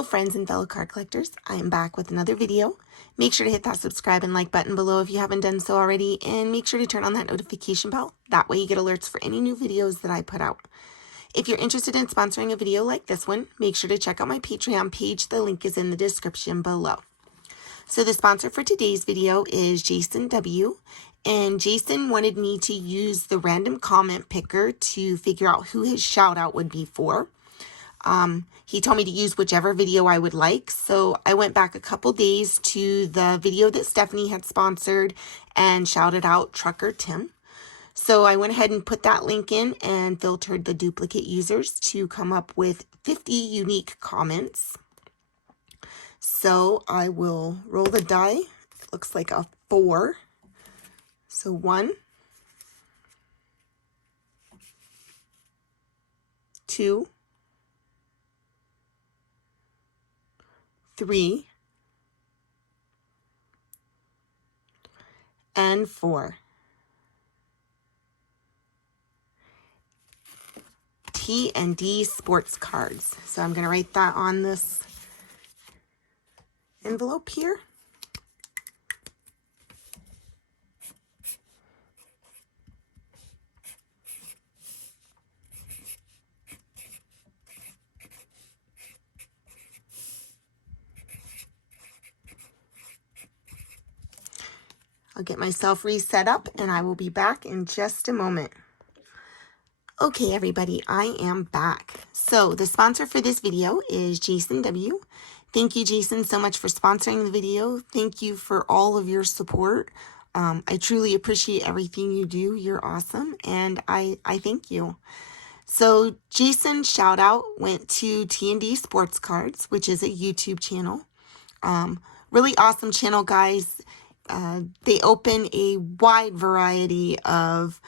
Hello friends and fellow card collectors, I am back with another video. Make sure to hit that subscribe and like button below if you haven't done so already, and make sure to turn on that notification bell. That way you get alerts for any new videos that I put out. If you're interested in sponsoring a video like this one, make sure to check out my Patreon page. The link is in the description below. So the sponsor for today's video is Jason W. And Jason wanted me to use the random comment picker to figure out who his shout out would be for. He told me to use whichever video I would like. So I went back a couple days to the video that Stephanie had sponsored and shouted out Trucker Tim. So I went ahead and put that link in and filtered the duplicate users to come up with 50 unique comments. So I will roll the die. It looks like a 4. So 1, 2, 3, and 4. T&D sports cards. So I'm going to write that on this envelope here. I'll get myself reset up and I will be back in just a moment. Okay, everybody, I am back. So the sponsor for this video is Jason W. Thank you, Jason, so much for sponsoring the video. Thank you for all of your support. I truly appreciate everything you do. You're awesome, and I thank you. So Jason's shout out went to T&D Sports Cards, which is a YouTube channel. Really awesome channel, guys. They open a wide variety of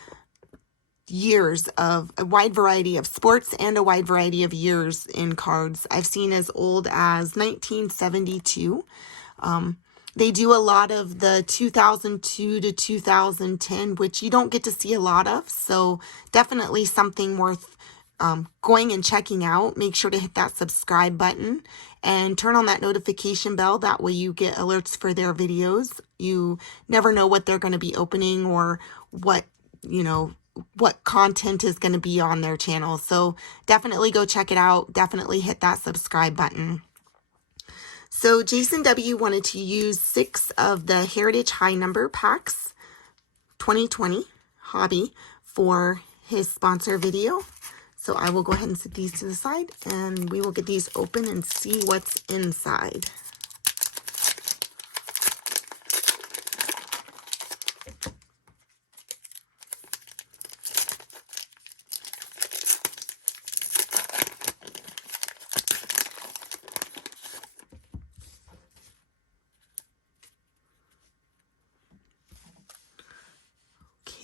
sports and a wide variety of years in cards. I've seen as old as 1972. They do a lot of the 2002 to 2010, which you don't get to see a lot of. So definitely something worth going and checking out. Make sure to hit that subscribe button and turn on that notification bell. That way you get alerts for their videos. You never know what they're going to be opening or what content is going to be on their channel. So definitely go check it out. Definitely hit that subscribe button. So Jason W. wanted to use 6 of the Heritage High Number Packs 2020 hobby for his sponsor video. So I will go ahead and set these to the side and we will get these open and see what's inside.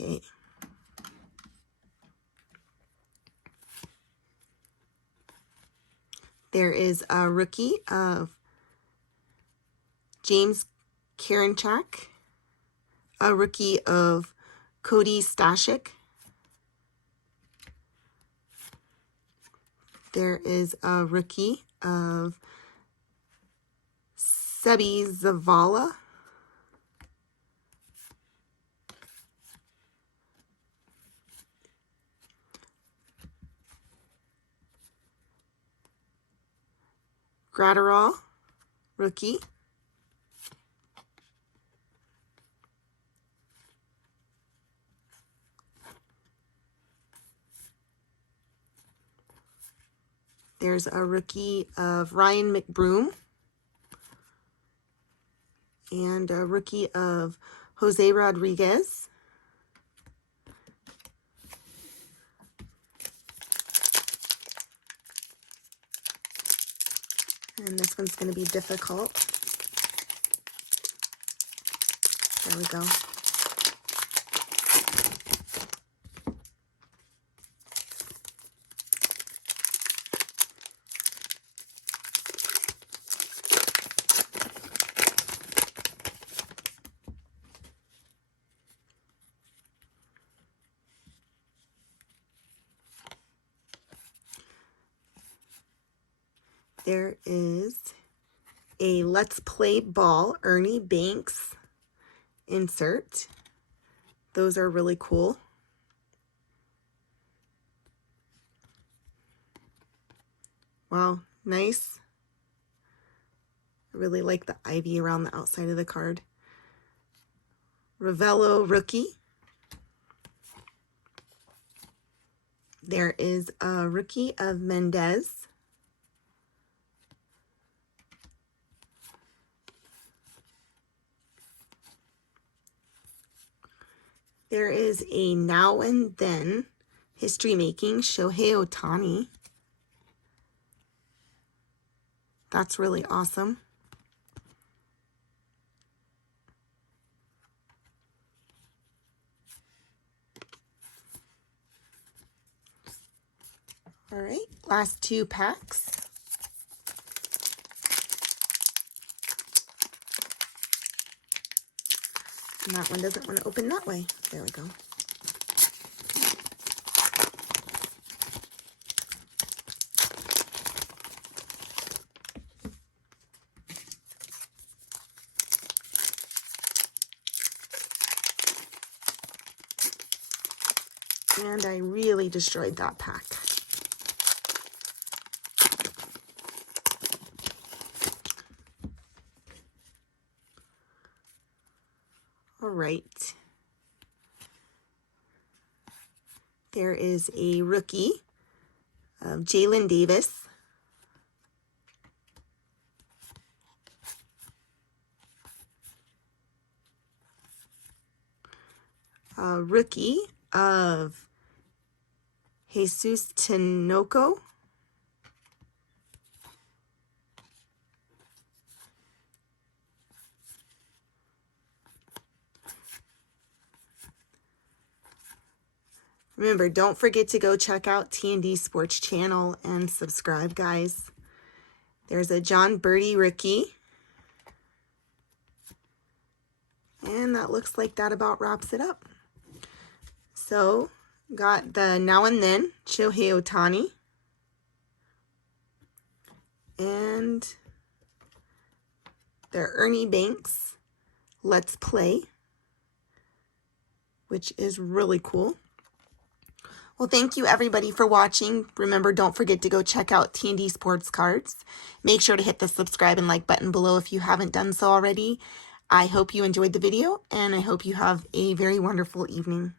Okay. There is a rookie of James Karinchak, a rookie of Cody Stashik. There is a rookie of Sebi Zavala. Gratterall, rookie. There's a rookie of Ryan McBroom. And a rookie of Jose Rodriguez. And this one's going to be difficult. There we go. There is a Let's Play Ball Ernie Banks insert. Those are really cool. Wow, nice. I really like the ivy around the outside of the card. Ravello Rookie. There is a Rookie of Mendez. There is a Now and Then History Making Shohei Ohtani. That's really awesome. All right, last 2 packs. And that one doesn't want to open that way. There we go. And I really destroyed that pack. All right. There is a Rookie of Jalen Davis. A Rookie of Jesus Tinoco. Remember, don't forget to go check out T&D Sports channel and subscribe, guys. There's a John Birdie Rookie. And that looks like that about wraps it up. So, got the Now and Then Shohei Ohtani. And the Ernie Banks Let's Play, which is really cool. Well, thank you everybody for watching. Remember, don't forget to go check out T&D Sports Cards. Make sure to hit the subscribe and like button below if you haven't done so already. I hope you enjoyed the video, and I hope you have a very wonderful evening.